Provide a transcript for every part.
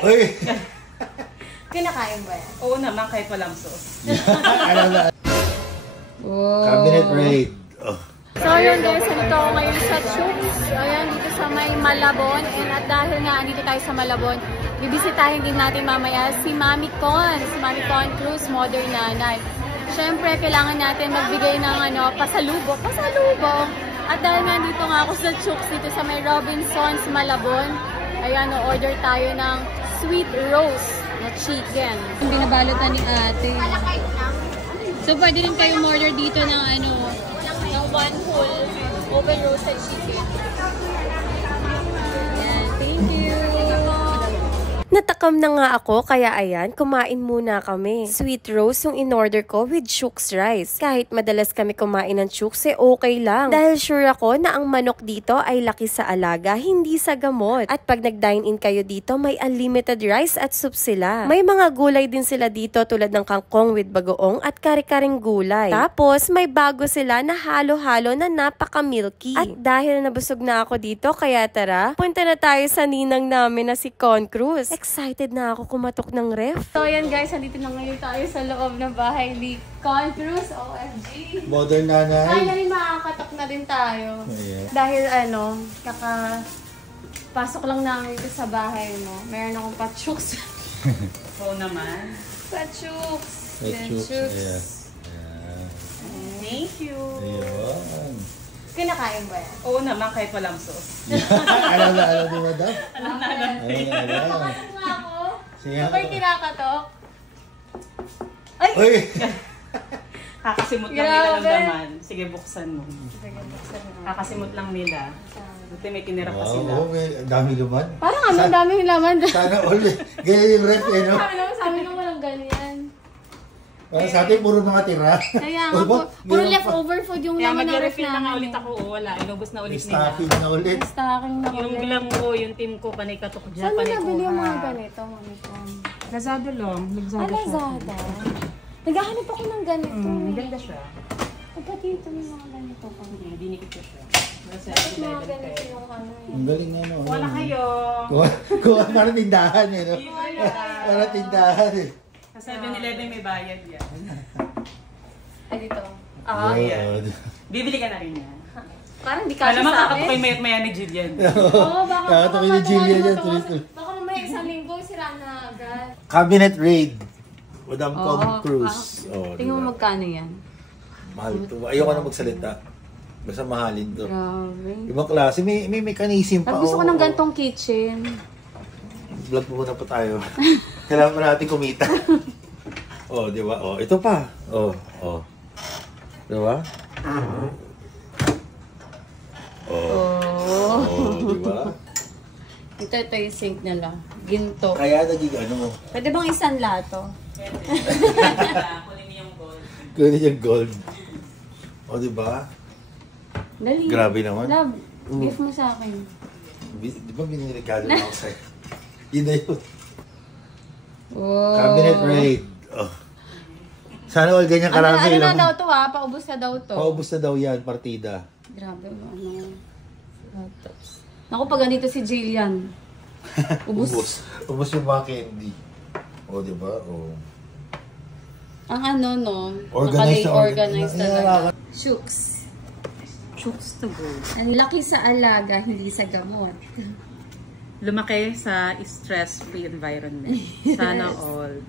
Uy! Kinakain ba yan? Oo naman, kahit walang sauce. Ano na? Cabinet raid. Oh. So yun guys, nandito ako ngayon sa Chooks. Ayan, dito sa may Malabon. And at dahil nga andito tayo sa Malabon, bibisitahin din natin mamaya si Mami Con. Si Mami Con Cruz, modern nanay. Siyempre, kailangan natin magbigay ng pasalubong. At dahil nga dito nga ako sa Chooks, dito sa may Robinsons, Malabon, ayan, order tayo ng sweet roast na chicken. Binabalutan ni ate. So, pwede rin kayo order dito ng ng one whole oven roasted chicken. Ayan, thank you. Natakam na nga ako, kaya ayan, kumain muna kami. Sweet roast yung in-order ko with Chooks rice. Kahit madalas kami kumain ng Chooks, okay lang. Dahil sure ako na ang manok dito ay laki sa alaga, hindi sa gamot. At pag nag-dine-in kayo dito, may unlimited rice at soup sila. May mga gulay din sila dito tulad ng kangkong with bagoong at kare-karing gulay. Tapos, may bago sila na halo-halo na napaka-milky. At dahil nabusog na ako dito, kaya tara, punta na tayo sa ninang namin na si Con Cruz. Excited na ako kumatok ng ref. So ayan guys, nandito na ngayon tayo sa loob ng bahay ni Con Cruz. OMG! Modern nanay. Finally makakatok na din tayo. Yeah. Dahil pasok lang namin dito sa bahay mo. Meron akong pa-chooks. Oo naman. Pa-chooks. Chooks. Yeah. Thank you. Ayun. Kinakain ba yan? Oo naman, kahit walang sauce. Alam ni madam? Alam. Kinakatok nga ako. Sige. Sabay kinakatok. Ay! Uy! Kakasimot lang nila ng laman. Sige, buksan mo. Kakasimot lang nila. Buti may tinira pa sila. Oo, ang dami laman. Parang ang daming laman. Sana all. Ganyan yung ref no? Sabi ko walang ganyan. Parang sa atin, puro mga tira. Kaya nga, puro leftover food yung Kaya laman ng ref mag-refill na nga namin. ulit ako. Wala, inubos na ulit nila. Stocking na ulit. Stocking na Yung ulit. bilang ko, yung team ko, panay katok dyan, Saan mo panay nabili yung mga kuha. ganito, Mami Con? Lazada lang. Lazada. Naghahanap ako ng ganito. Ganda siya. Ba't dito may mga ganito pa? Dinikit ko siya. Bakit mga ganito yung Ang galing nga, no? Wala kayo. Kuha, parang tindahan, no? Parang tindahan, Sa 7-Eleven may bayad yan. Ay, dito. Yan. Bibili ka na rin yan. Parang di kasi Alam mo, sa kakatok akin. kay Maya ni Jillian. Oo, baka Kakatok ni Jillian yan, matuwa. tuloy. Baka mamaya isang linggo, sira na agad. Cabinet raid. Madam Con Cruz. Tingnan mo magkano yan. Mahal ito. Ayoko na magsalita. Basta mahalin to. Grabe. Ibang klase. May mechanism pa. Gusto ko ng gantong kitchen. Vlog muna pa tayo. Kailangan pa natin kumita. Di ba? Ito pa. Di ba? Di ba? Ito yung sink nila. Ginto. Kaya naging Pwede bang isang lato? Kunin niyo yung gold. Kunin yung gold. Di ba? Dali. Grabe naman. Love, gift mo sa akin. Di ba binirigado na ako sa'yo? Yun na yun. Oh. Cabinet raid. Sana all ganyan karami. Ano na daw to Paubos na daw to. Paubos na daw yan, partida. Grabe Naku, pag ganito si Jillian. Ubus. Ubus yung mga candy. Di ba? Ang Organized talaga. Chooks. Chooks to go. Ang laki sa alaga, hindi sa gamot. Lumaki sa stress-free environment. Sana all.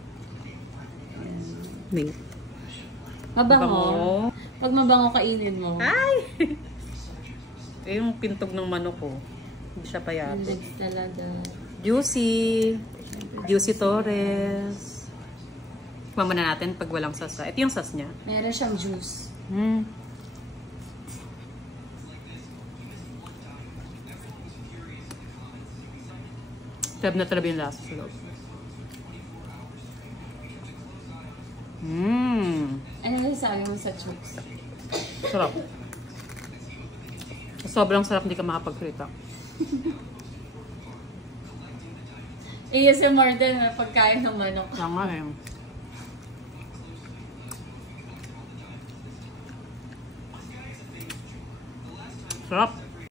Mabango. Pag mabango, kainin mo. Ay! Yung pintog ng manok ko. Hindi siya payato. Talaga. Juicy. Juicy Torres. Tikman muna natin pag walang sasa. Ito yung sas niya. Meron siyang juice. Tab na talaga yung lasa sa loob. Ano masasabi mo sa chooks? Sarap. Sobrang sarap, hindi ka makapagkrita. ASMR din na pagkain ng manok. Tama eh. Sarap.